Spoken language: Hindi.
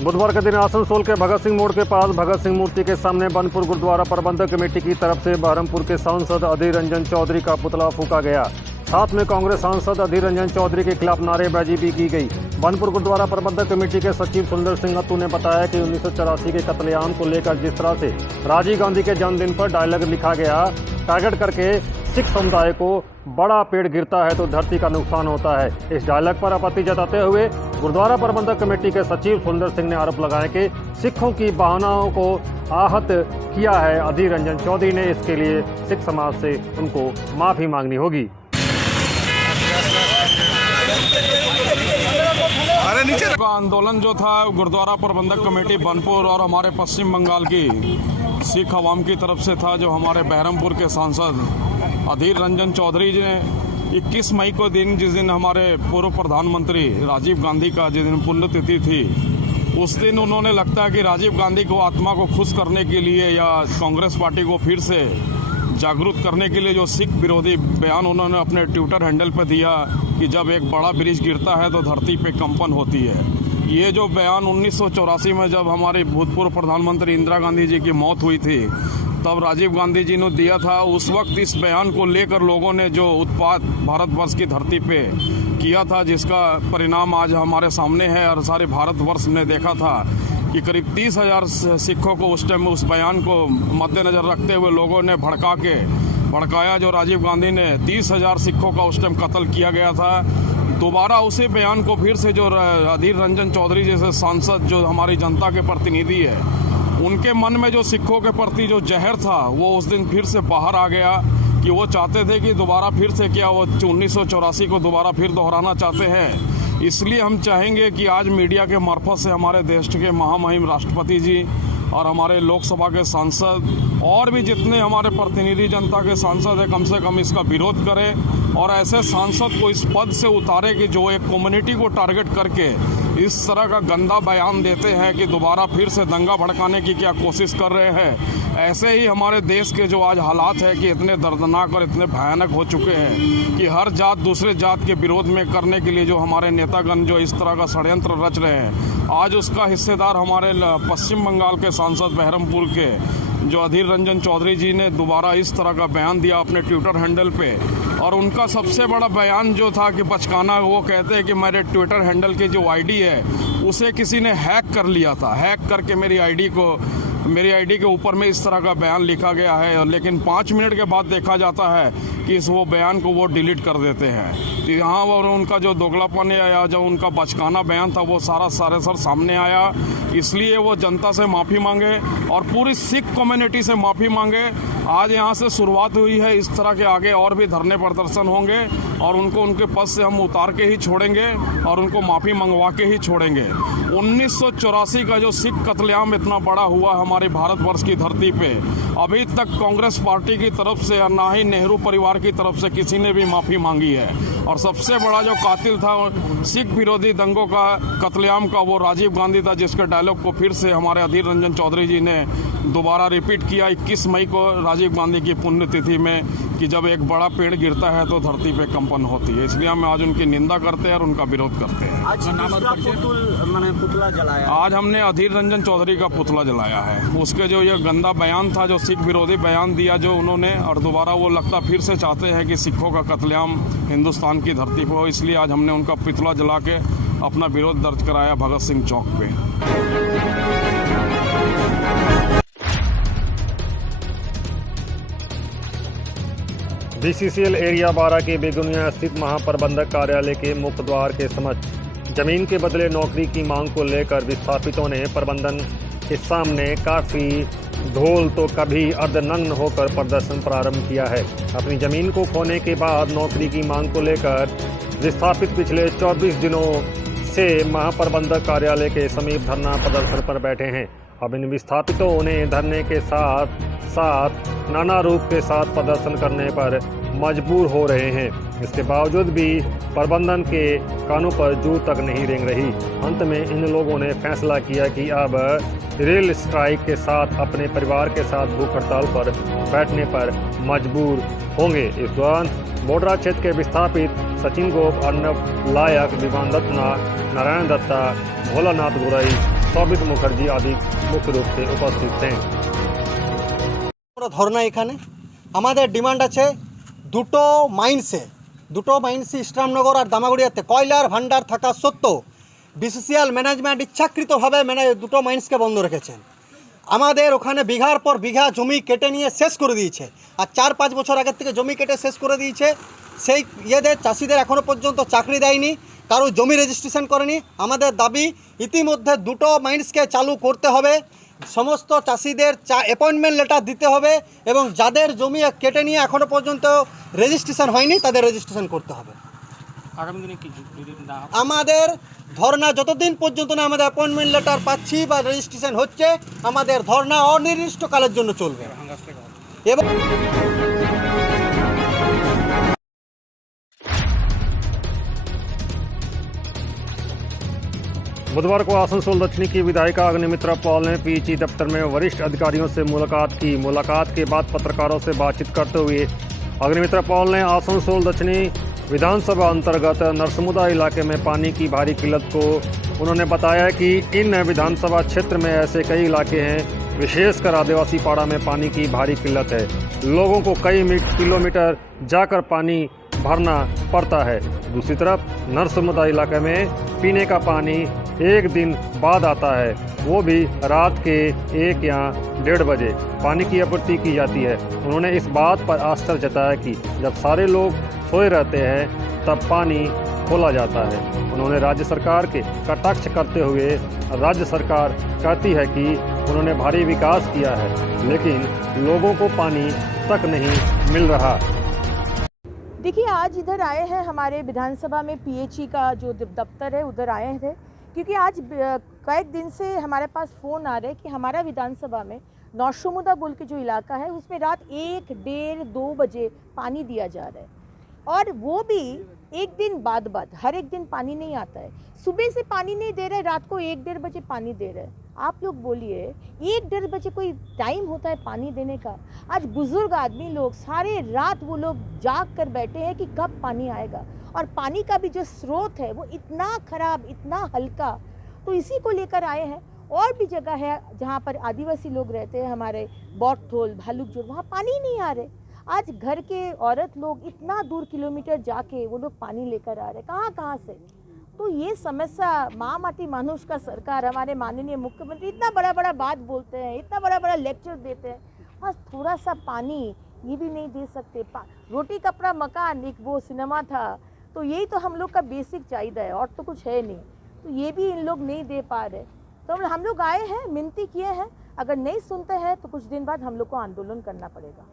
बुधवार के दिन आसनसोल के भगत सिंह मोड़ के पास भगत सिंह मूर्ति के सामने बनपुर गुरुद्वारा प्रबंधक कमेटी की तरफ से बहरमपुर के सांसद अधीर रंजन चौधरी का पुतला फूंका गया। साथ में कांग्रेस सांसद अधीर रंजन चौधरी के खिलाफ नारेबाजी भी की गई। बनपुर गुरुद्वारा प्रबंधक कमेटी के सचिव सुंदर सिंह अत्तू ने बताया कि 1984 के कत्लेआम को लेकर जिस तरह से राजीव गांधी के जन्मदिन पर डायलॉग लिखा गया, टारगेट करके सिख समुदाय को बड़ा पेड़ गिरता है तो धरती का नुकसान होता है। इस डायलॉग पर आपत्ति जताते हुए गुरुद्वारा प्रबंधक कमेटी के सचिव सुंदर सिंह ने आरोप लगाया कि सिखों की भावनाओं को आहत किया है अधीर रंजन चौधरी ने। इसके लिए सिख समाज से उनको माफी मांगनी होगी। का आंदोलन जो था गुरुद्वारा प्रबंधक कमेटी बनपुर और हमारे पश्चिम बंगाल की सिख अवाम की तरफ से था, जो हमारे बहरमपुर के सांसद अधीर रंजन चौधरी जी ने 21 मई को दिन, जिस दिन हमारे पूर्व प्रधानमंत्री राजीव गांधी का जिस दिन पुण्यतिथि थी, उस दिन उन्होंने लगता है कि राजीव गांधी को आत्मा को खुश करने के लिए या कांग्रेस पार्टी को फिर से जागरूक करने के लिए जो सिख विरोधी बयान उन्होंने अपने ट्विटर हैंडल पर दिया कि जब एक बड़ा ब्रिज गिरता है तो धरती पे कंपन होती है। ये जो बयान 1984 में जब हमारे भूतपूर्व प्रधानमंत्री इंदिरा गांधी जी की मौत हुई थी, तब राजीव गांधी जी ने दिया था। उस वक्त इस बयान को लेकर लोगों ने जो उत्पात भारतवर्ष की धरती पे किया था, जिसका परिणाम आज हमारे सामने है और सारे भारतवर्ष ने देखा था कि करीब 30,000 सिखों को उस टाइम उस बयान को मद्देनज़र रखते हुए लोगों ने भड़काया। जो राजीव गांधी ने 30,000 सिखों का उस टाइम कत्ल किया गया था। दोबारा उसी बयान को फिर से जो अधीर रंजन चौधरी जैसे सांसद जो हमारी जनता के प्रतिनिधि है, उनके मन में जो सिखों के प्रति जो जहर था वो उस दिन फिर से बाहर आ गया कि वो चाहते थे कि दोबारा फिर से क्या वो 1984 को दोबारा फिर दोहराना चाहते हैं। इसलिए हम चाहेंगे कि आज मीडिया के मार्फत से हमारे देश के महामहिम राष्ट्रपति जी और हमारे लोकसभा के सांसद और भी जितने हमारे प्रतिनिधि जनता के सांसद हैं, कम से कम इसका विरोध करें और ऐसे सांसद को इस पद से उतारे कि जो एक कम्युनिटी को टारगेट करके इस तरह का गंदा बयान देते हैं कि दोबारा फिर से दंगा भड़काने की क्या कोशिश कर रहे हैं। ऐसे ही हमारे देश के जो आज हालात है कि इतने दर्दनाक और इतने भयानक हो चुके हैं कि हर जात दूसरे जात के विरोध में करने के लिए जो हमारे नेतागण जो इस तरह का षड्यंत्र रच रहे हैं, आज उसका हिस्सेदार हमारे पश्चिम बंगाल के सांसद बहरमपुर के जो अधीर रंजन चौधरी जी ने दोबारा इस तरह का बयान दिया अपने ट्विटर हैंडल पे। और उनका सबसे बड़ा बयान जो था कि बचकाना, वो कहते हैं कि मेरे ट्विटर हैंडल की जो आईडी है उसे किसी ने हैक कर लिया था। हैक करके मेरी आईडी के ऊपर में इस तरह का बयान लिखा गया है, लेकिन 5 मिनट के बाद देखा जाता है कि वो बयान को वो डिलीट कर देते हैं। तो यहाँ वो उनका जो दोगलापन या जो उनका बचकाना बयान था वो सारा सामने आया। इसलिए वो जनता से माफ़ी मांगे और पूरी सिख कम्युनिटी से माफ़ी मांगे। आज यहाँ से शुरुआत हुई है, इस तरह के आगे और भी धरने प्रदर्शन होंगे और उनको उनके पद से हम उतार के ही छोड़ेंगे और उनको माफ़ी मंगवा के ही छोड़ेंगे। 1984 का जो सिख कत्लेआम इतना बड़ा हुआ हमारे भारतवर्ष की धरती पे, अभी तक कांग्रेस पार्टी की तरफ से और ना ही नेहरू परिवार की तरफ से किसी ने भी माफ़ी मांगी है। और सबसे बड़ा जो कातिल था सिख विरोधी दंगों का कत्लेआम का, वो राजीव गांधी था, जिसके डायलॉग को फिर से हमारे अधीर रंजन चौधरी जी ने दोबारा रिपीट किया 21 मई को राजीव गांधी की पुण्यतिथि में कि जब एक बड़ा पेड़ गिरता है तो धरती पे कंपन होती है। इसलिए हम आज उनकी निंदा करते हैं और उनका विरोध करते हैं। पुतला जलाया, आज हमने अधीर रंजन चौधरी का पुतला जलाया है। उसके जो ये गंदा बयान था, जो सिख विरोधी बयान दिया जो उन्होंने, और दोबारा वो लगता फिर से चाहते हैं कि सिखों का कत्लेआम हिंदुस्तान की धरती पर हो। इसलिए आज हमने उनका पुतला जला के अपना विरोध दर्ज कराया भगत सिंह चौक पे। बीसीसीएल एरिया 12 के बेगुनिया स्थित महाप्रबंधक कार्यालय के मुख्य द्वार के समक्ष जमीन के बदले नौकरी की मांग को लेकर विस्थापितों ने प्रबंधन के सामने काफी ढोल तो कभी अर्धनग्न होकर प्रदर्शन प्रारंभ किया है। अपनी जमीन को खोने के बाद नौकरी की मांग को लेकर विस्थापित पिछले 24 दिनों से महाप्रबंधक कार्यालय के समीप धरना प्रदर्शन पर बैठे हैं। अब इन विस्थापितों ने धरने के साथ नाना रूप के साथ प्रदर्शन करने पर मजबूर हो रहे हैं। इसके बावजूद भी प्रबंधन के कानों पर जू तक नहीं रेंग रही। अंत में इन लोगों ने फैसला किया कि अब रेल स्ट्राइक के साथ अपने परिवार के साथ भूख हड़ताल पर बैठने पर मजबूर होंगे। इस दौरान बोडरा क्षेत्र के विस्थापित सचिन गोप, अर्नब लायक, विवान दत्ता, नारायण दत्ता, भोलानाथ गुरई, सौबित मुखर्जी आदि मुख्य रूप से उपस्थित थे। ধর্না এখানে আমাদের ডিমান্ড আছে দুটো মাইন্সে ইস্টার্ননগর আর দামাগুড়িয়াতে কয়লার ভান্ডার থাকা সত্ত্বেও বিসিসিএল ম্যানেজমেন্ট ইচ্ছাকৃতভাবে দুটো মাইন্সকে বন্ধ রেখেছেন। আমাদের ওখানে বিঘার পর বিঘা জমি কেটে নিয়ে শেষ করে দিয়েছে, আর 4-5 বছর আগের থেকে জমি কেটে শেষ করে দিয়েছে। সেই চাষিদের এখনও পর্যন্ত চাকরি দেয়নি, কারো জমি রেজিস্ট্রেশন করেনি। আমাদের দাবি ইতিমধ্যে দুটো মাইন্সকে চালু করতে হবে, সমস্ত চাষিদের অ্যাপয়েন্টমেন্ট লেটার দিতে হবে এবং যাদের জমি কেটে নিয়ে এখনও পর্যন্ত রেজিস্ট্রেশন হয়নি তাদের রেজিস্ট্রেশন করতে হবে। আগামী দিনে কি আমাদের ধর্না যতদিন পর্যন্ত না আমাদের অ্যাপয়েন্টমেন্ট লেটার পাচ্ছি বা রেজিস্ট্রেশন হচ্ছে, আমাদের ধর্না অনির্দিষ্টকালের জন্য চলবে। এবং बुधवार को आसनसोल दक्षिणी की विधायिका अग्निमित्रा पॉल ने पीएचई दफ्तर में वरिष्ठ अधिकारियों से मुलाकात की। मुलाकात के बाद पत्रकारों से बातचीत करते हुए अग्निमित्रा पॉल ने आसनसोल दक्षिणी विधानसभा अंतर्गत नरसमुदा इलाके में पानी की भारी किल्लत को उन्होंने बताया कि इन विधानसभा क्षेत्र में ऐसे कई इलाके हैं, विशेषकर आदिवासी पाड़ा में पानी की भारी किल्लत है। लोगों को कई किलोमीटर जाकर पानी भरना पड़ता है। दूसरी तरफ नरसमुदा इलाके में पीने का पानी एक दिन बाद आता है, वो भी रात के 1 या 1:30 बजे पानी की आपूर्ति की जाती है। उन्होंने इस बात पर आश्चर्य जताया कि जब सारे लोग सोए रहते हैं तब पानी खोला जाता है। उन्होंने राज्य सरकार के कटाक्ष करते हुए राज्य सरकार कहती है कि उन्होंने भारी विकास किया है, लेकिन लोगों को पानी तक नहीं मिल रहा। देखिए, आज इधर आए हैं, हमारे विधानसभा में पीएचई का जो दफ्तर है उधर आए थे, क्योंकि आज कई दिन से हमारे पास फ़ोन आ रहे हैं कि हमारा विधानसभा में नौशमुदा बोल के जो इलाका है उसमें रात 1, 1:30, 2 बजे पानी दिया जा रहा है, और वो भी एक दिन बाद हर एक दिन पानी नहीं आता है। सुबह से पानी नहीं दे रहे, रात को 1, 1:30 बजे पानी दे रहे हैं। आप लोग बोलिए, 1, 1:30 बजे कोई टाइम होता है पानी देने का? आज बुजुर्ग आदमी लोग सारे रात वो लोग जाग कर बैठे हैं कि कब पानी आएगा, और पानी का भी जो स्रोत है वो इतना खराब, इतना हल्का। तो इसी को लेकर आए हैं। और भी जगह है जहाँ पर आदिवासी लोग रहते हैं, हमारे बौटथोल, भालुकजोर, वहाँ पानी नहीं आ रहे। आज घर के औरत लोग इतना दूर किलोमीटर जाके वो लोग पानी लेकर आ रहे, कहाँ से? तो ये समस्या माँ माटी मानुष का सरकार, हमारे माननीय मुख्यमंत्री इतना बड़ा बात बोलते हैं, इतना बड़ा लेक्चर देते हैं, बस थोड़ा सा पानी ये भी नहीं दे सकते। रोटी कपड़ा मकान एक वो सिनेमा था, तो यही तो हम लोग का बेसिक चाहिए है, और तो कुछ है नहीं। तो ये भी इन लोग नहीं दे पा रहे, तो हम लोग आए हैं, मिनती किए हैं, अगर नहीं सुनते हैं तो कुछ दिन बाद हम लोग को आंदोलन करना पड़ेगा।